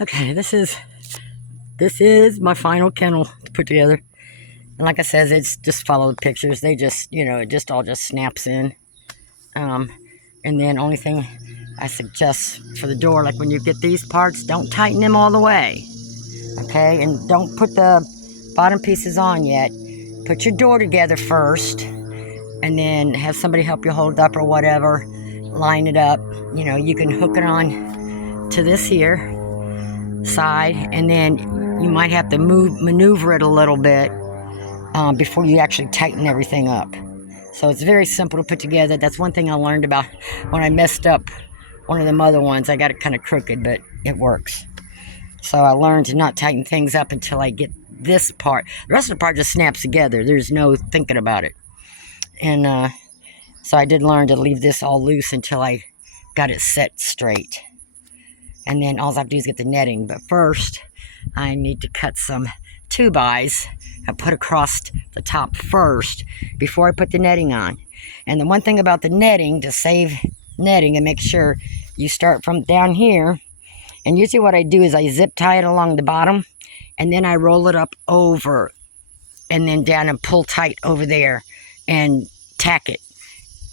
Okay, this is my final kennel to put together. And like I said, it's just follow the pictures. They just, it just all just snaps in. And then only thing I suggest for the door, like when you get these parts, don't tighten them all the way. Okay, and don't put the bottom pieces on yet. Put your door together first, and then have somebody help you hold it up or whatever. Line it up. You can hook it on to this here side, and then you might have to maneuver it a little bit before you actually tighten everything up. So it's very simple to put together. That's one thing I learned about when I messed up one of them other ones. I got it kind of crooked, but it works. So I learned to not tighten things up until I get this part. The rest of the part just snaps together. There's no thinking about it. And so I did learn to leave this all loose until I got it set straight. And then all I have to do is get the netting. But first, I need to cut some 2x and put across the top first before I put the netting on. And the one thing about the netting, to save netting and make sure you start from down here, and usually what I do is I zip tie it along the bottom, and then I roll it up over and then down and pull tight over there and tack it.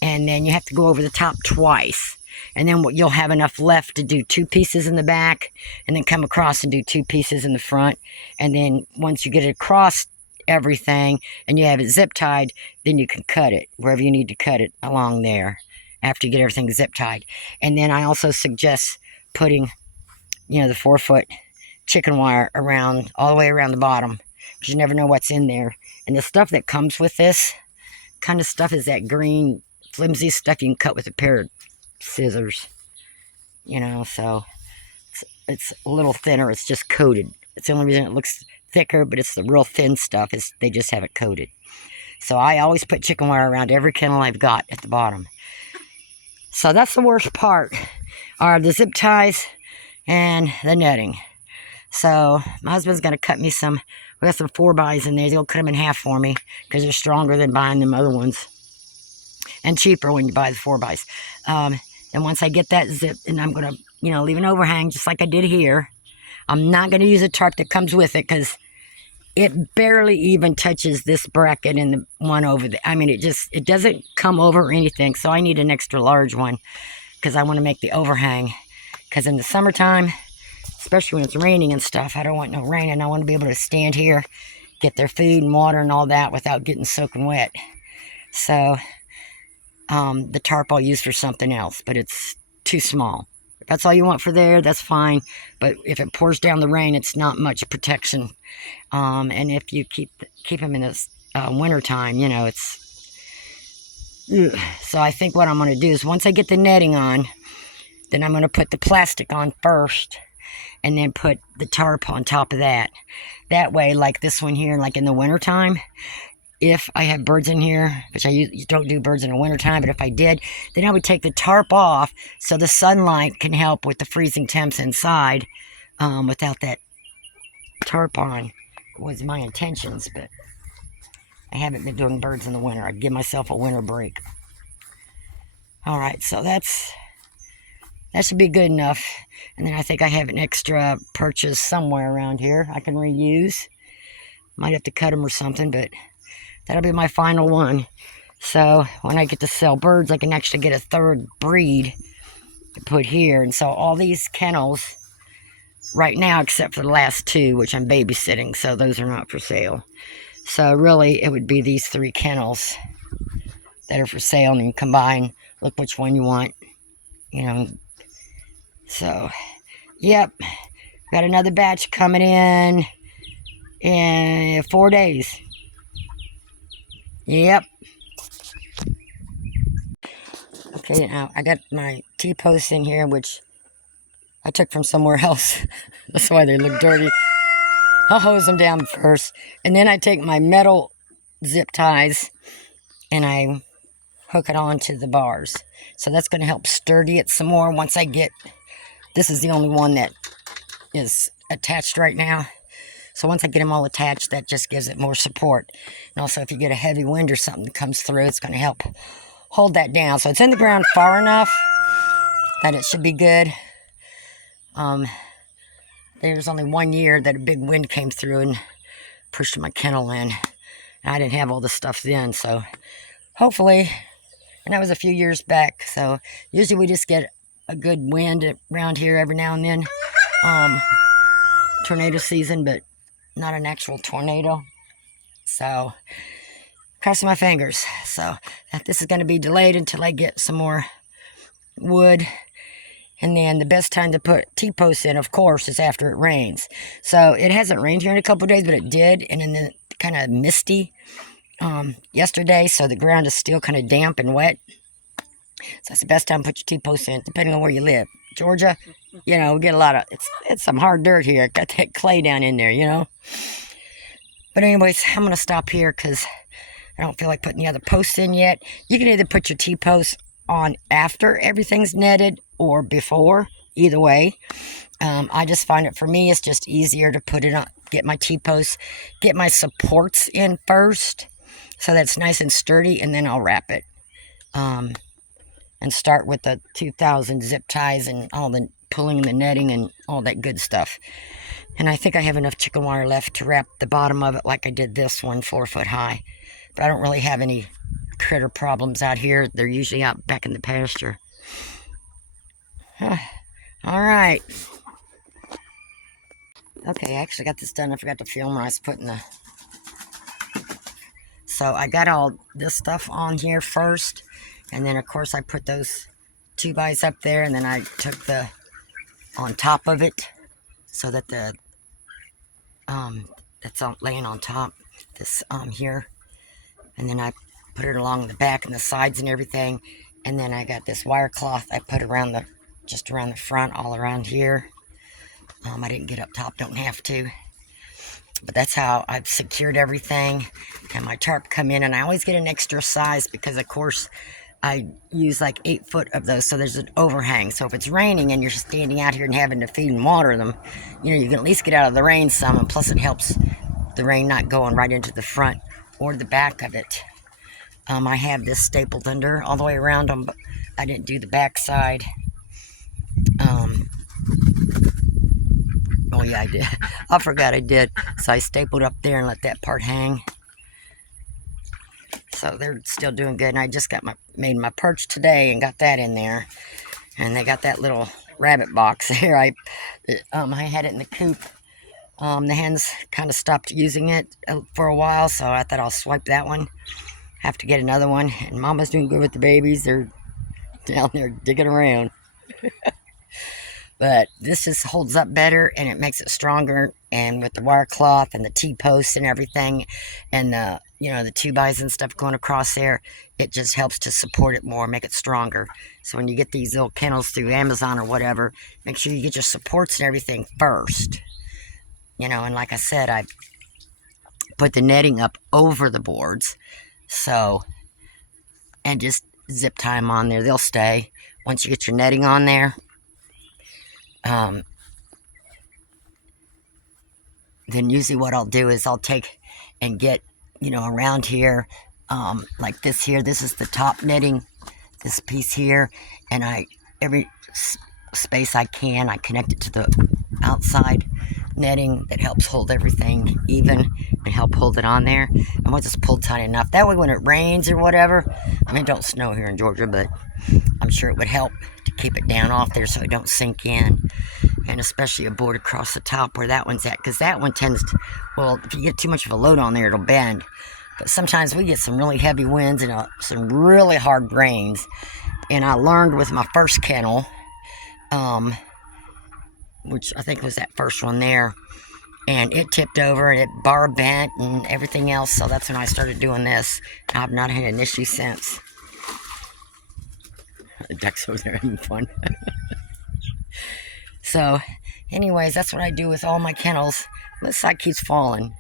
And then you have to go over the top twice. And then you'll have enough left to do 2 pieces in the back, and then come across and do 2 pieces in the front. And then once you get it across everything and you have it zip tied, then you can cut it wherever you need to cut it along there after you get everything zip tied. And then I also suggest putting, the 4-foot chicken wire around, all the way around the bottom, because you never know what's in there. And the stuff that comes with this kind of stuff is that green flimsy stuff you can cut with a pair of scissors, so it's a little thinner. It's just coated. It's the only reason it looks thicker, but it's the real thin stuff. They just have it coated. So I always put chicken wire around every kennel I've got at the bottom. So that's the worst part, are the zip ties and the netting. So my husband's going to cut me some. We got some 4x in there. He'll cut them in half for me because they're stronger than buying them other ones, and cheaper when you buy the 4x. And once I get that zip, and I'm going to, leave an overhang just like I did here. I'm not going to use a tarp that comes with it because it barely even touches this bracket and the one over there. I mean, it doesn't come over or anything. So I need an extra large one because I want to make the overhang. Because in the summertime, especially when it's raining and stuff, I don't want no rain, and I want to be able to stand here, get their food and water and all that without getting soaking wet. So the tarp I'll use for something else, but it's too small. If that's all you want for there, that's fine. But if it pours down the rain, it's not much protection. And if you keep them in this winter time, it's... Ugh. So I think what I'm going to do is once I get the netting on, then I'm going to put the plastic on first, and then put the tarp on top of that. That way, like this one here, like in the winter time, if I have birds in here, which you don't do birds in the wintertime, but if I did, then I would take the tarp off so the sunlight can help with the freezing temps inside without that tarp on, was my intentions, but I haven't been doing birds in the winter. I'd give myself a winter break. All right, so that should be good enough. And then I think I have an extra purchase somewhere around here I can reuse. Might have to cut them or something, but that'll be my final one. So when I get to sell birds, I can actually get a 3rd breed to put here. And so all these kennels right now, except for the last 2, which I'm babysitting, so those are not for sale. So really, it would be these 3 kennels that are for sale, and you can combine, look which one you want, So, yep, got another batch coming in 4 days. Yep. Okay, now I got my T-posts in here, which I took from somewhere else. That's why they look dirty. I'll hose them down first. And then I take my metal zip ties and I hook it onto the bars. So that's going to help sturdy it some more once I get... This is the only one that is attached right now. So once I get them all attached, that just gives it more support. And also, if you get a heavy wind or something that comes through, it's going to help hold that down. So it's in the ground far enough that it should be good. There was only 1 year that a big wind came through and pushed my kennel in. And I didn't have all the stuff then, so hopefully, and that was a few years back, so usually we just get a good wind around here every now and then. Tornado season, but not an actual tornado. So, crossing my fingers. So, this is going to be delayed until I get some more wood. And then the best time to put T-posts in, of course, is after it rains. So, it hasn't rained here in a couple of days, but it did. And then kind of misty yesterday, so the ground is still kind of damp and wet. So, it's the best time to put your T-posts in, depending on where you live. Georgia, you know, we get a lot of, it's some hard dirt here. Got that clay down in there, you know. But anyways, I'm going to stop here because I don't feel like putting the other posts in yet. You can either put your T-posts on after everything's netted or before, either way. I just find it, for me, it's just easier to put it on, get my T-posts, get my supports in first, so that's nice and sturdy, and then I'll wrap it. And start with the 2000 zip ties and all the pulling the netting and all that good stuff. And I think I have enough chicken wire left to wrap the bottom of it like I did this one, 4 foot high. But I don't really have any critter problems out here. They're usually out back in the pasture. All right. Okay, I actually got this done. I forgot to film when I was putting the... So I got all this stuff on here first. And then, of course, I put those 2x up there, and then I took the on top of it so that the that's laying on top, this here. And then I put it along the back and the sides and everything. And then I got this wire cloth I put around the, just around the front, all around here. I didn't get up top, don't have to. But that's how I've secured everything. And my tarp come in, and I always get an extra size because, of course, I use like 8 foot of those, so there's an overhang. So if it's raining and you're standing out here and having to feed and water them, you know, you can at least get out of the rain some, and plus it helps the rain not going right into the front or the back of it. I have this stapled under all the way around them, but I didn't do the back side. Oh yeah, I did. I forgot I did. So I stapled up there and let that part hang. So they're still doing good, and I just got made my perch today and got that in there. And they got that little rabbit box there. I had it in the coop. The hens kind of stopped using it for a while, so I thought I'll swipe that one. Have to get another one. And Mama's doing good with the babies. They're down there digging around. But this just holds up better, and it makes it stronger. And with the wire cloth and the T-posts and everything, and the, you know, the 2x and stuff going across there, it just helps to support it more, make it stronger. So when you get these little kennels through Amazon or whatever, make sure you get your supports and everything first. You know, and like I said, I put the netting up over the boards. So, and just zip tie them on there. They'll stay once you get your netting on there. Then usually what I'll do is I'll take and get, you know, around here, like this here. This is the top netting, this piece here, and every space I can, I connect it to the outside netting that helps hold everything even and help hold it on there. And we'll just pull tight enough. That way when it rains or whatever, I mean, it don't snow here in Georgia, but I'm sure it would help to keep it down off there so it don't sink in. And especially a board across the top where that one's at, because that one tends to, well, if you get too much of a load on there, it'll bend. But sometimes we get some really heavy winds and some really hard rains. And I learned with my first kennel, which I think was that first one there, and it tipped over and it bar bent and everything else. So that's when I started doing this. I've not had an issue since. The duck's over there having fun. So, anyways, that's what I do with all my kennels. This side keeps falling.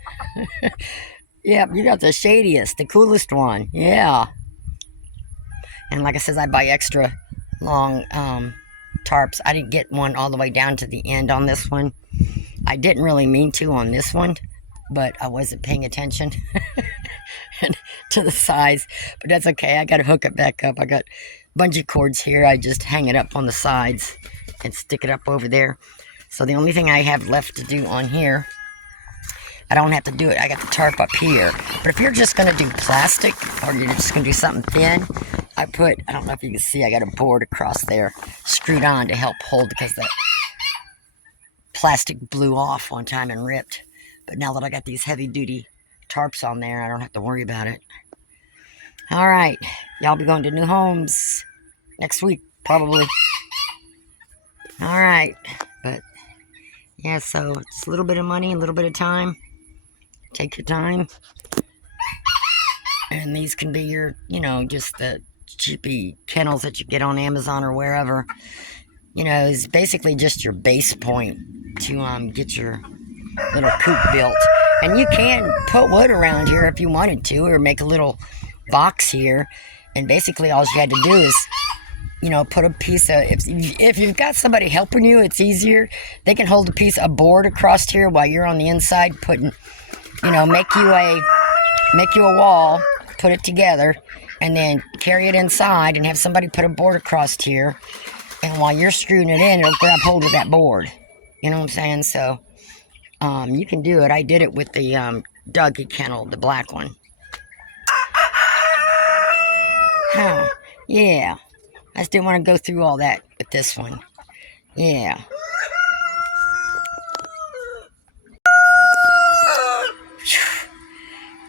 Yep, you got the shadiest, the coolest one. Yeah. And like I said, I buy extra long tarps. I didn't get one all the way down to the end on this one. I didn't really mean to on this one, but I wasn't paying attention to the size. But that's okay. I got to hook it back up. I got bungee cords here. I just hang it up on the sides and stick it up over there. So the only thing I have left to do on here, I don't have to do it. I got the tarp up here. But if you're just going to do plastic, or you're just going to do something thin, I don't know if you can see, I got a board across there screwed on to help hold, because that plastic blew off one time and ripped. But now that I got these heavy-duty tarps on there, I don't have to worry about it. All right. Y'all be going to new homes next week, probably. All right. But, yeah, so it's a little bit of money, a little bit of time. Take your time. And these can be your, just the cheapy kennels that you get on Amazon or wherever. It's basically just your base point to get your little coop built. And you can put wood around here if you wanted to, or make a little box here. And basically all you had to do is, put a piece of, if you've got somebody helping you, it's easier. They can hold a board across here while you're on the inside putting, make you a wall, put it together, and then carry it inside and have somebody put a board across here. And while you're screwing it in, it'll grab hold of that board. You know what I'm saying? So, you can do it. I did it with the doggy kennel, the black one. Huh. Yeah. I just didn't want to go through all that with this one. Yeah.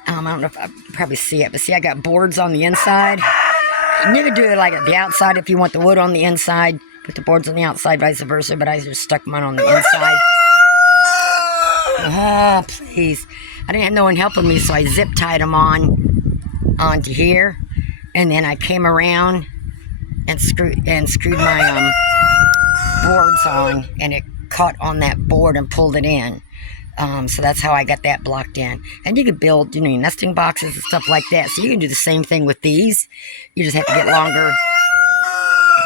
I don't know if I probably see it, but see, I got boards on the inside. You can do it like at the outside if you want the wood on the inside. Put the boards on the outside, vice versa, but I just stuck mine on the inside. Ah, please. I didn't have no one helping me, so I zip tied them onto here. And then I came around and screwed my boards on, and it caught on that board and pulled it in. So that's how I got that blocked in. And you can build, nesting boxes and stuff like that. So you can do the same thing with these. You just have to get longer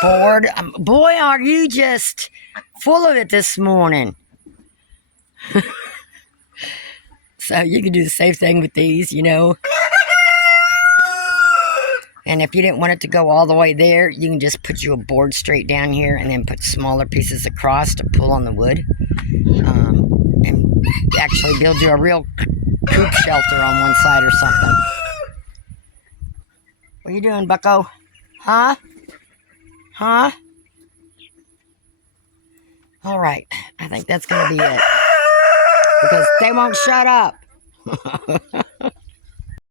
board. Boy, are you just full of it this morning. So you can do the same thing with these, And if you didn't want it to go all the way there, you can just put you a board straight down here and then put smaller pieces across to pull on the wood. And actually build you a real coop shelter on one side or something. What are you doing, bucko? Huh? Huh? All right. I think that's going to be it. Because they won't shut up.